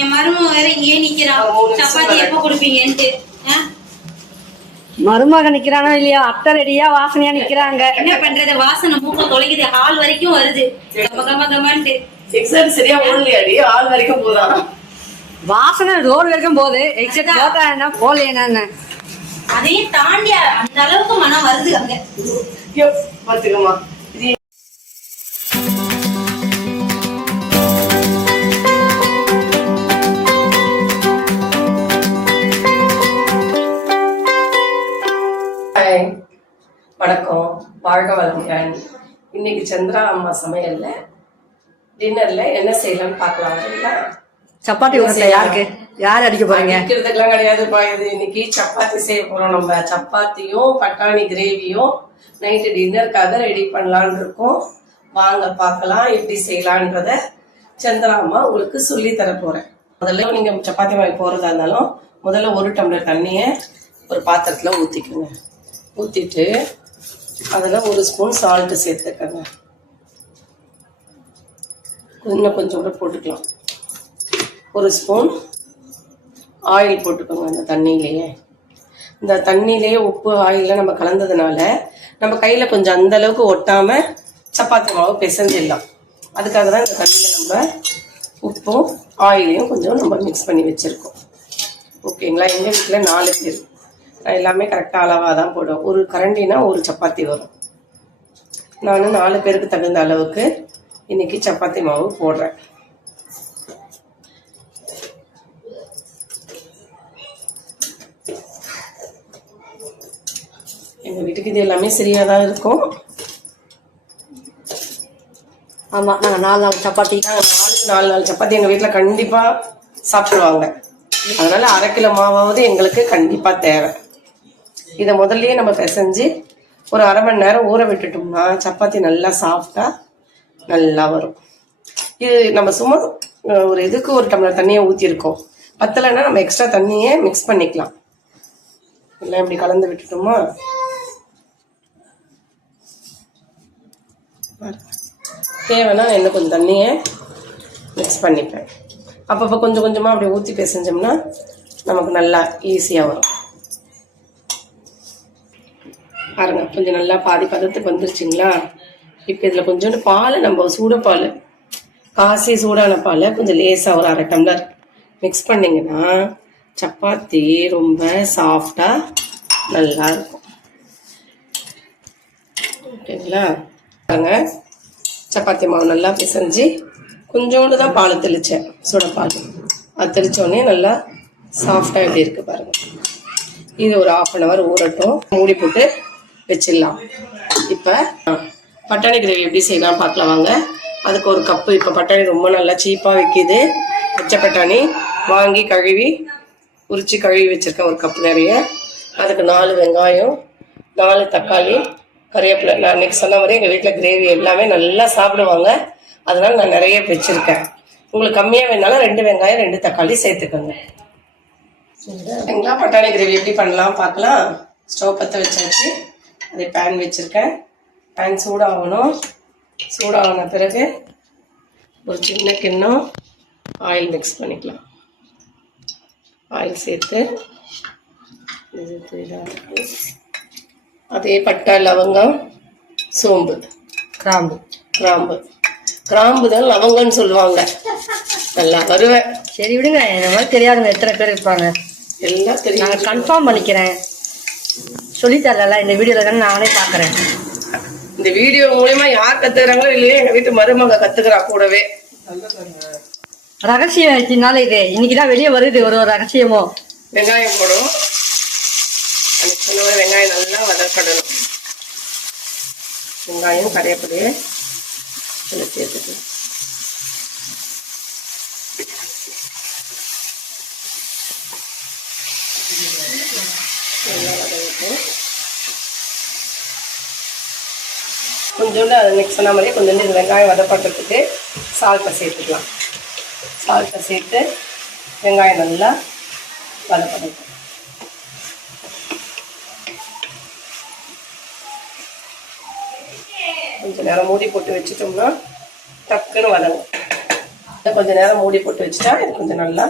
என் மருமக வேற இங்கே நிக்கிறான். சப்பாத்தி எப்ப கொடுப்பீங்கன்ட்டு. மருமக நிக்கிறானோ இல்லையா, அத்தை ரெடியா வாசனையா நிக்கிறாங்க. என்ன பண்றது, வாசனை மூக்க தொலைக்குது, ஹால் வரைக்கும் வருது. கமகமகமன்ட்டு சரியா ஓடலையாடி, ஹால் வரைக்கும் போறான். வாசனை ரோடு வரைக்கும் போகுது. எக்ஸெப்ட் போட்டா என்ன போல என்ன, அதையும் தாண்டி அந்த அளவுக்கு மனம் வருது அங்க. பாத்துக்கமா வணக்கம், வாழ்க வளமுடன். இன்னைக்கு சந்திரா அம்மா சமையல்ல டின்னர்ல என்ன செய்யலாம்னு பாக்கலாம். சப்பாத்தி உருண்டை யாருக்கு யார் அடிக்க போறீங்க? அடிக்கிறதுக்கெல்லாம் கிடையாதுப்பா. இது இன்னைக்கு சப்பாத்தி செய்ய போறோம். நம்ம சப்பாத்தியும் பட்டாணி கிரேவியும் நைட்டு டின்னருக்காக ரெடி பண்ணலான் இருக்கோம். வாங்க பார்க்கலாம் எப்படி செய்யலான்றத சந்திரா அம்மா உங்களுக்கு சொல்லி தர போறேன். முதல்ல நீங்க சப்பாத்தி வாங்கி போறதா இருந்தாலும் முதல்ல 1 டம்ளர் தண்ணிய ஒரு பாத்திரத்துல ஊத்திக்கோங்க. ஊத்திட்டு அதுல 1 ஸ்பூன் சால்ட் சேர்த்துக்கங்க. இன்னும் கொஞ்சம் கூட போட்டுக்கலாம். 1 ஸ்பூன் ஆயில் போட்டுக்கோங்க. அந்த தண்ணியிலேயே, இந்த தண்ணியிலேயே உப்பு ஆயில நம்ம கலந்ததுனால நம்ம கையில கொஞ்சம் அந்த அளவுக்கு ஒட்டாம சப்பாத்தி மாவு பிசைஞ்சிடலாம். அதுக்காக தான் இந்த தண்ணியில நம்ம உப்பும் ஆயிலையும் கொஞ்சம் நம்ம மிக்ஸ் பண்ணி வச்சிருக்கோம். ஓகேங்களா? எங்க வீட்டுல 4 பேர், எல்லாமே கரெக்டாக அளவாக தான் போடுவோம். 1 கரண்டினா 1 சப்பாத்தி வரும். நான் 4 பேருக்கு தகுந்த அளவுக்கு இன்னைக்கு சப்பாத்தி மாவு போடுறேன். எங்க வீட்டுக்கு இது எல்லாமே சரியா தான் இருக்கும். ஆமா, நாங்க 4 சப்பாத்தி, 4 சப்பாத்தி எங்க வீட்டுல கண்டிப்பா சாப்பிடுவாங்க. அதனால 1/2 கிலோ மாவாவது எங்களுக்கு கண்டிப்பா தேவை. இதை முதல்லயே நம்ம பிசைஞ்சு ஒரு 1/2 மணி நேரம் ஊற விட்டுட்டோம்னா சப்பாத்தி நல்லா சாஃப்டா நல்லா வரும். இது நம்ம சும்மா ஒரு இதுக்கு 1 டம்ளர் தண்ணியை ஊற்றிருக்கோம். பத்தலைன்னா நம்ம எக்ஸ்ட்ரா தண்ணியை மிக்ஸ் பண்ணிக்கலாம். எல்லாம் இப்படி கலந்து விட்டுட்டோமா, தேவைன்னா இன்னும் கொஞ்சம் தண்ணியை மிக்ஸ் பண்ணிப்பேன். அப்பப்போ கொஞ்சம் கொஞ்சமாக அப்படி ஊற்றி பிசைஞ்சோம்னா நமக்கு நல்லா ஈஸியாக வரும். பாருங்க, கொஞ்சம் நல்லா பாதி பதத்துக்கு வந்துருச்சுங்களா? இப்போ இதில் கொஞ்சோண்டு பால், நம்ம சூடப்பால், காசி சூடான பால் கொஞ்சம் லேசாக ஒரு 1/2 டம்ளர் மிக்ஸ் பண்ணிங்கன்னா சப்பாத்தி ரொம்ப சாஃப்டாக நல்லா இருக்கும். ஓகேங்களா? பாருங்க, சப்பாத்தி மாவு நல்லா பிசைஞ்சு கொஞ்சோண்டு தான் பால் தெளித்தேன், சூடப்பால். அது தெளித்தோடனே நல்லா சாஃப்டாக எப்படி இருக்குது பாருங்கள். இது ஒரு 1/2 அன் ஹவர் ஊறட்டும். மூடி போட்டு வச்சிடலாம். இப்போ பட்டாணி கிரேவி எப்படி செய்யலாம் பார்க்கலாம் வாங்க. அதுக்கு 1 கப்பு, இப்போ பட்டாணி ரொம்ப நல்லா சீப்பாக விற்கிது. பச்சை பட்டாணி வாங்கி கழுவி உரிச்சு கழுவி வச்சுருக்கேன் 1 கப்பு நிறைய. அதுக்கு 4 வெங்காயம், 4 தக்காளி, கறிவேப்பிலை. நான் அன்றைக்கி சொன்ன மாதிரி எங்கள் வீட்டில் கிரேவி எல்லாமே நல்லா சாப்பிடுவாங்க, அதனால் நான் நிறைய வச்சுருக்கேன். உங்களுக்கு கம்மியாக வேணாலும் 2 வெங்காயம் 2 தக்காளி சேர்த்துக்கோங்க. சரிங்களா? பட்டாணி கிரேவி எப்படி பண்ணலாம் பார்க்கலாம். ஸ்டவ் பற்ற வச்சாச்சு. அதே பேன் வச்சுருக்கேன். பேன் சூடாகணும். சூடாகின பிறகு ஒரு சின்ன கிண்ணம் ஆயில் மிக்ஸ் பண்ணிக்கலாம். ஆயில் சேர்த்து அதே பட்டை, லவங்கம், சோம்பு, கிராம்பு கிராம்பு தான் லவங்கன்னு சொல்லுவாங்க. நல்லா வருவேன். சரி விடுங்க, இந்த மாதிரி தெரியாதுங்க எத்தனை பேர் இருப்பாங்க. எல்லாம் தெரியும். நான் கன்ஃபார்ம் பண்ணிக்கிறேன். சொல்லித்தரல இந்த வீடியோல தானே நானே பார்க்குறேன். இந்த வீடியோ மூலமா யார் கத்துக்கிறாங்களோ இல்லையோ எங்க வீட்டு மருமக கத்துக்கிறா கூடவே. ரகசியம் ஆச்சுனால இது இன்னைக்குதான் வெளியே வருது ஒரு ரகசியமோ. வெங்காயம் போடும். வெங்காயம் நல்லா வதக்கப்படணும். வெங்காயம் கரையப்படியே சேர்த்துட்டு கொஞ்சோண்டு அதை மிக்ஸ் பண்ண மாதிரியே கொஞ்சோண்டு இந்த வெங்காயம் வதப்படுறதுக்கு சால்ட்டை சேர்த்துக்கலாம். சால்ட்டை சேர்த்து வெங்காயம் நல்லா வதப்படணும். கொஞ்சம் நேரம் மூடி போட்டு வச்சுட்டோம்னா டக்குன்னு வதங்கும். கொஞ்ச நேரம் மூடி போட்டு வச்சுட்டா இது கொஞ்சம் நல்லா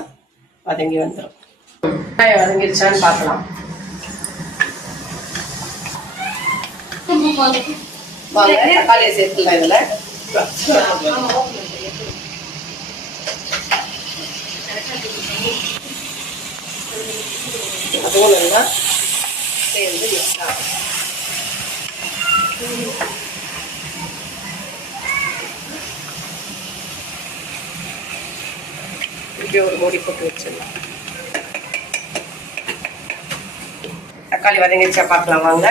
வதங்கி வந்துடும். வெங்காயம் வதங்கிடுச்சான்னு பார்க்கலாம். வாங்க தக்காளியை சேர்த்துலாம் இதுல. அதுவும் நல்லா சேர்ந்து மிக்ஸ் ஆகும். இப்படி ஒரு மூடி போட்டு வச்சிடலாம். தக்காளி வதங்கிடுச்சா பார்க்கலாம் வாங்க.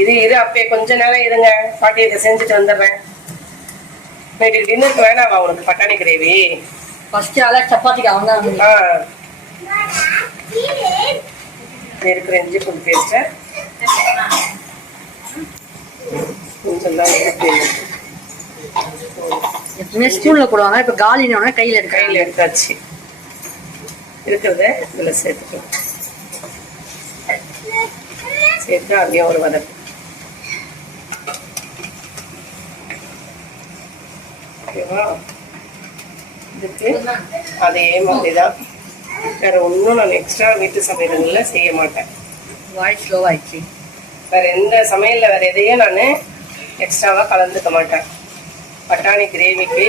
இது அப்பயே கொஞ்ச நேரம் இருங்க, பாட்டி இதை செஞ்சுட்டு வந்துடுறேன். நைட்டு டின்னருக்கு வேணாவா உனக்கு பட்டாணி கிரேவி? ஃபர்ஸ்ட் ஆளா சப்பாத்திக்கு அவங்க இருக்கிற இஞ்சி பூண்டு பேஸ்ட்டை கொஞ்சம் தான் எப்பவுமே ஸ்பூன்ல போடுவாங்க, இப்ப காலினோட கையில எடுத்தாச்சு. இருக்கிறத இதுல சேர்த்துக்கலாம். சேர்த்து அப்படியே ஒரு வதக்கு. ஓகேவா? இதுக்கு அதே மாதிரிதான், வேற ஒன்றும் நான் எக்ஸ்ட்ரா வீட்டு சமையல்கள்ல செய்ய மாட்டேன். வாய்ஸ் ஸ்லோவாயிடுச்சு. வேற எந்த சமையல்ல வேற எதையும் நான் எக்ஸ்ட்ராவா கலந்துக்க மாட்டேன். பட்டாணி கிரேவிக்கு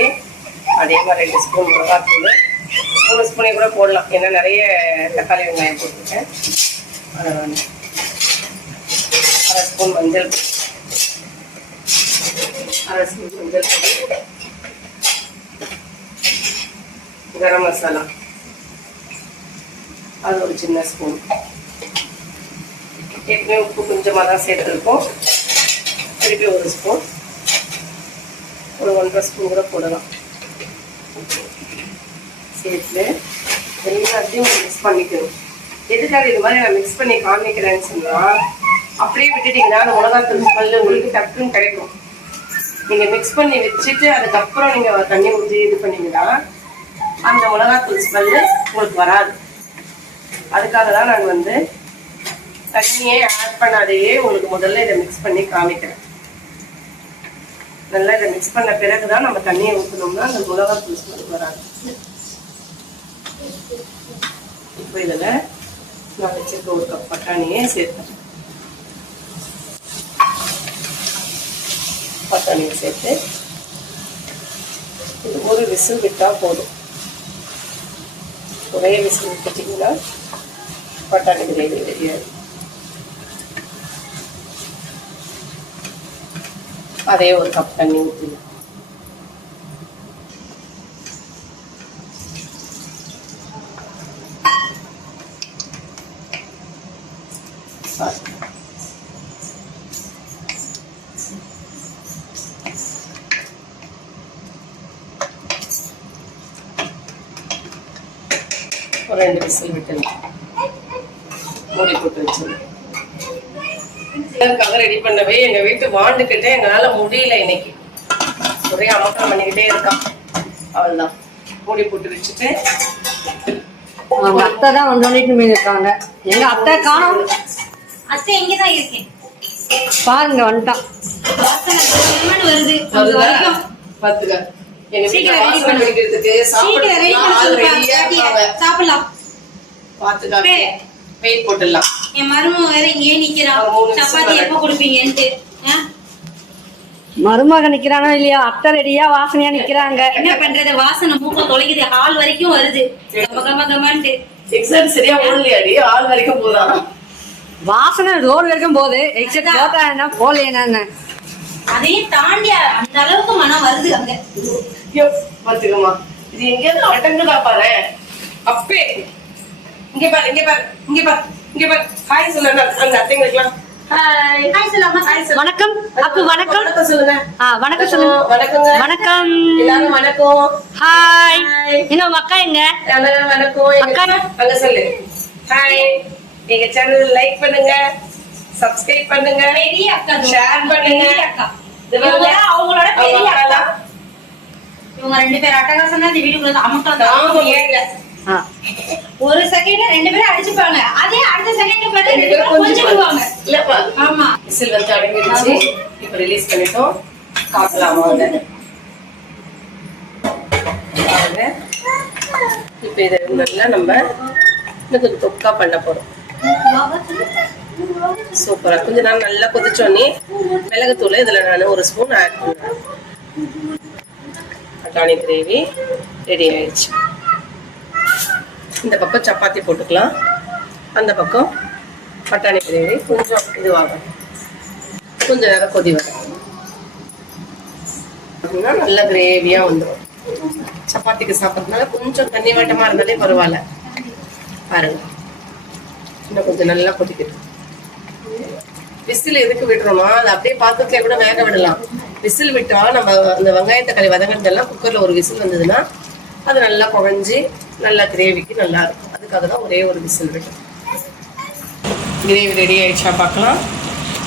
அதே மாதிரி 2 ஸ்பூன் மிளகாத்தூள், 3 ஸ்பூனே கூட போடலாம், ஏன்னா நிறைய தக்காளி வெங்காயம் போட்டுருக்கேன். அதனால 1/2 ஸ்பூன் மஞ்சள், 1/2 ஸ்பூன் மஞ்சள் பொடி, கரம் மசாலா அது ஒரு சின்ன ஸ்பூன். ஏற்கனவே உப்பு கொஞ்சமாக தான் சேர்த்துருக்கோம். திருப்பி 1 ஸ்பூன், ஒரு 1/2 ஸ்பூன் கூட போடலாம். சேர்த்து எல்லாத்தையும் மிக்ஸ் பண்ணிக்கணும். எதுக்காக இது மாதிரி நான் மிக்ஸ் பண்ணி காமிக்கிறேன்னு சொன்னா, அப்படியே விட்டுட்டீங்கன்னா அந்த மிளகாத்தூள் ஸ்மெல் உங்களுக்கு டக்குன்னு கிடைக்கும். நீங்க மிக்ஸ் பண்ணி வச்சுட்டு அதுக்கப்புறம் நீங்க தண்ணி ஊற்றி இது பண்ணீங்கன்னா அந்த மிளகாத்தூள் ஸ்மெல்லு உங்களுக்கு வராது. அதுக்காக தான் நான் வந்து தண்ணியே ஆட் பண்ணாதையே உங்களுக்கு முதல்ல இதை மிக்ஸ் பண்ணி காமிக்கிறேன். நல்லா இதை மிக்ஸ் பண்ண பிறகுதான் நம்ம தண்ணியை ஊற்றணும்னா அந்த மிளகாத்தூள் ஸ்மெல் வராது. இப்போ இதில் நான் வச்சிருக்க 1 கப் பட்டாணியை சேர்த்தேன். பட்டாணியை சேர்த்து இது ஒரு விசில் விட்டால் போதும். ஒரே விசில் விட்டுட்டிங்கன்னா பட்டாணி கிரேவி தெரியாது. அதே 1 கப் தண்ணி ஊற்றிடலாம். ஒரு 2 விசில் விட்டுலாம், மூடி போட்டு வச்சிடலாம். ரெடி பண்ணவே எங்க வீட்டு வாண்டுகிட்ட எங்களால முடியல. இன்னைக்கு ஒரே அமக்கம் பண்ணிக்கிட்டே இருக்கான். அவள்தான் மூடி போட்டு வச்சுட்டு அவங்க அத்தை தான் வந்துட்டு இருக்காங்க. எங்க அத்தை காணோம். அத்தை எங்கதான் இருக்கேன் பாருங்க, வந்துட்டான். வருது பாத்துக்க. சாப்பிடலாம். பாத்துக்க, வெயிட் போட்டுடலாம். என் மருமகன் வேற இங்கே நிக்கிறான். சப்பாத்தி எப்ப கொடுப்பீங்கன்ட்டு. மருமக நிக்கிறானோ இல்லையா, அத்தை ரெடியா வாசனையா நிக்கிறாங்க. என்ன பண்றது, வாசனை மூக்க தொலைக்குது, ஹால் வரைக்கும் வருது. கமகமகமன்ட்டு எக்ஸாக்ட் சரியா ஓடலையாடி, ஹால் வரைக்கும் போதான் வாசனை ரோடு வரைக்கும் போகுது. எக்ஸாக்ட் போட்டா என்ன போலேன்னு அதையும் தாண்டி அந்த அளவுக்கு மனம் வருது அங்க. பாத்துக்கமா, இது எங்கேயாவது அடங்குதா பாரு. அப்பே இங்க பாரு, இங்க பாரு, இங்க பாரு, இங்க பாரு. ஹாய் சொல்லுங்க அந்த அத்தைங்களுக்குலாம். ஹாய் ஹாய் சொல்லாமா. வணக்கம் அப்பு. வணக்கம் சொல்லுங்க. வணக்கம் சொல்லுங்க. வணக்கங்க. வணக்கம் எல்லாரும் வணக்கம். ஹாய். என்ன உங்க அக்கா எங்க? வணக்கம். அக்கா அங்க சொல்லு. ஹாய். எங்க சேனல் லைக் பண்ணுங்க, சப்ஸ்கிரைப் பண்ணுங்க, பெரிய அக்கா ஷேர் பண்ணுங்க. அக்கா அவங்களோட பெரிய அக்கா. இவங்க 2 பேர் அட்டகாசம் தான் இந்த வீட்டுக்குள்ள அமக்கா தான். ஒரு செகண்ட்ல 2 பேரும் அடிச்சுப்பாங்க. அதே அடுத்த செகண்ட்ல பாரு 2 பேரும் கொஞ்சம் விடுவாங்க. இல்லப்பா ஆமா. விசில் வந்து அடங்கிடுச்சு. இப்போ ரிலீஸ் பண்ணிட்டோம். காட்டலாமா வந்து பாருங்க. இப்போ இதை நல்லா நம்ம இன்னும் கொஞ்சம் தொக்கா பண்ண போறோம். சூப்பரா கொஞ்ச நேரம் நல்லா கொதிச்சோடனே மிளகுத்தூள் இதுல நான் 1 ஸ்பூன் ஆட் பண்ணுறேன். பட்டாணி கிரேவி ரெடி ஆயிடுச்சு. இந்த பக்கம் சப்பாத்தி போட்டுக்கலாம். அந்த பக்கம் பட்டாணி கிரேவி கொஞ்சம் இதுவாகும். கொஞ்ச நேரம் கொதி வரும். அப்படின்னா நல்ல கிரேவியா வந்துடும். சப்பாத்திக்கு சாப்பிட்றதுனால கொஞ்சம் தண்ணி வாட்டமா இருந்தாலே பரவாயில்ல. பாருங்க இன்னும் கொஞ்சம் நல்லா கொதிக்கணும். விசில் எதுக்கு விடுறோமா, அது அப்படியே பாத்திரத்துல கூட வேக விடலாம். விசில் விட்டா நம்ம அந்த வெங்காய தக்காளி வதங்கறதெல்லாம் குக்கர்ல ஒரு விசில் வந்ததுன்னா அது நல்லா குழஞ்சி நல்லா கிரேவிக்கு நல்லா இருக்கும். அதுக்காக தான் ஒரே ஒரு விசில் விடும். கிரேவி ரெடி ஆயிடுச்சா பார்க்கலாம்.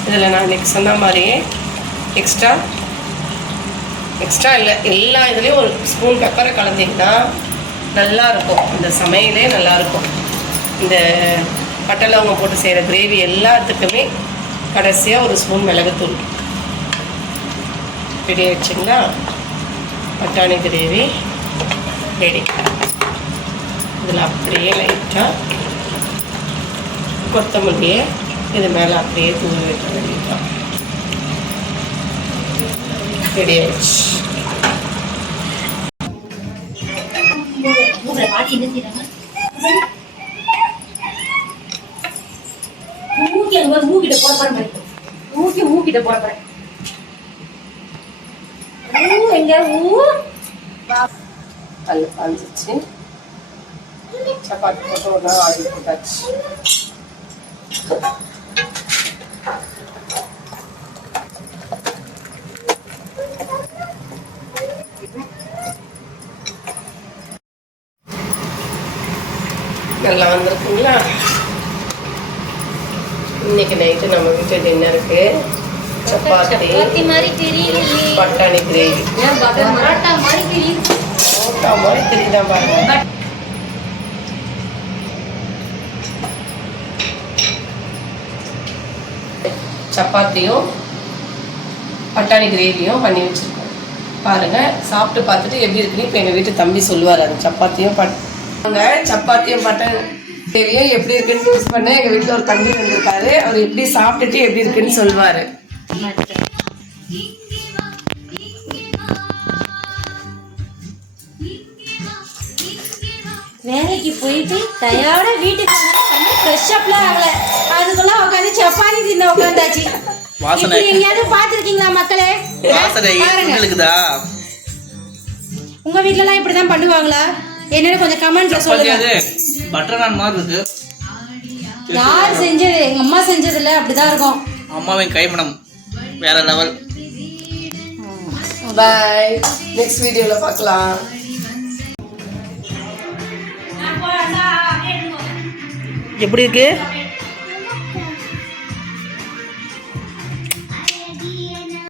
இதில் நான் இன்னைக்கு சொன்ன மாதிரியே எக்ஸ்ட்ரா இல்லை எல்லா இதுலேயும் 1 ஸ்பூன் பெப்பரை கலந்திங்கன்னா நல்லா இருக்கும். இந்த சமையலே நல்லா இருக்கும். இந்த பட்டை லவங்கம் போட்டு செய்கிற கிரேவி எல்லாத்துக்குமே கடைசியாக 1 ஸ்பூன் மிளகுத்தூள் ரெடி ஆயிடுச்சுங்களா. பட்டாணி கிரேவி ரெடி. இதில் அப்படியே லைட்டாக கொத்தமல்லியை இது மேலே அப்படியே தூவி வைக்க வேண்டியதுதான். ரெடி ஆயிடுச்சு. பாட்டி என்ன செய்யறாங்க? மூக்கிட்ட போட போறேன். மூக்கிட்ட போட போறேன். எங்க கல் காஞ்சிச்சு. சப்பாத்தி போட்டு ஒரு நாள் ஆயில் போட்டாச்சு. நல்லா வந்திருக்குங்களா. இன்னைக்கு நைட்டு நம்ம வீட்டு டின்னருக்கு சப்பாத்தி மாதிரி தெரியல. பட்டாணி கிரேவி பரோட்டா மாதிரி தெரியுதான் பாருங்க. சப்பாத்தியும் பட்டாணி கிரேவியும் பண்ணி வச்சிருக்கோம். பாருங்க சாப்பிட்டு பார்த்துட்டு எப்படி இருக்குன்னு இப்போ எங்கள் வீட்டு தம்பி சொல்லுவார். அது சப்பாத்தியும் பட்டாணி கிரேவியும் எப்படி இருக்குன்னு யூஸ் பண்ண எங்கள் வீட்டில் ஒரு தம்பி வந்திருக்காரு. அவர் எப்படி சாப்பிட்டுட்டு எப்படி இருக்குன்னு சொல்லுவார். வேலைக்கு போயிட்டு தயாரோட வீட்டுக்கு ஃப்ரெஷ்அப்லாம் ஆகல, அதுக்குள்ள உட்காந்து சப்பாத்தி தின்ன உட்காந்தாச்சு. எங்கேயாவது பாத்துருக்கீங்களா மக்களே? உங்க வீட்ல எல்லாம் இப்படிதான் பண்ணுவாங்களா? என்னன்னு கொஞ்சம் கமெண்ட்ல சொல்லுங்க. பட்டர் நான் மாதிரி இருக்கு. யார் செஞ்சது? எங்க அம்மா செஞ்சது இல்ல, அப்படிதான் இருக்கும். அம்மாவின் கைமணம் வேற லெவல். பை. நெக்ஸ்ட் வீடியோல பார்க்கலாம். எப்படி இருக்கு?